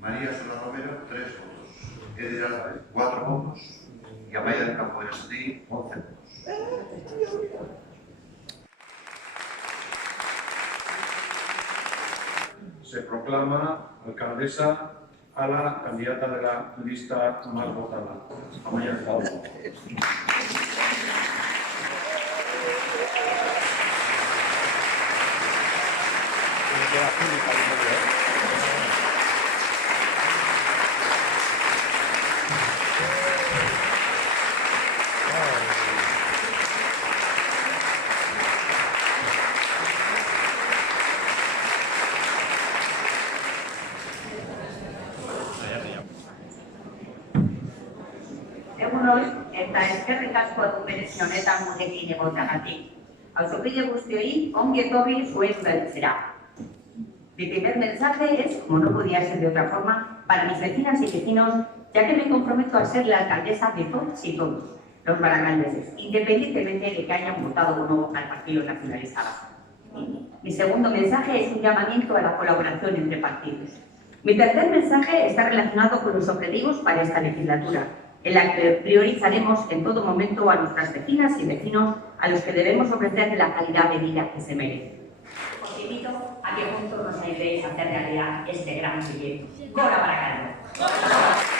María Sola Romero, 3 votos. Eder Álvarez, 4 votos. Y Amaya del Campo de Sestí, 11 votos. Se proclama alcaldesa a la candidata de la lista más votada, Amaya del Campo. Egunon, eta eskerrik asko duperezion honetan gurekin egotagatik. Auzokide guztioi, ongi etorri zuen udaletxera. Mi primer mensaje es, como no podía ser de otra forma, para mis vecinas y vecinos, ya que me comprometo a ser la alcaldesa de todos y todos los baracaldeses, independientemente de que hayan votado o no al Partido Nacionalista Vasco. Mi segundo mensaje es un llamamiento a la colaboración entre partidos. Mi tercer mensaje está relacionado con los objetivos para esta legislatura, en la que priorizaremos en todo momento a nuestras vecinas y vecinos a los que debemos ofrecer la calidad de vida que se merecen. Os invito a que juntos nos ayudéis a hacer realidad este gran proyecto. ¡Gora Baracaldo!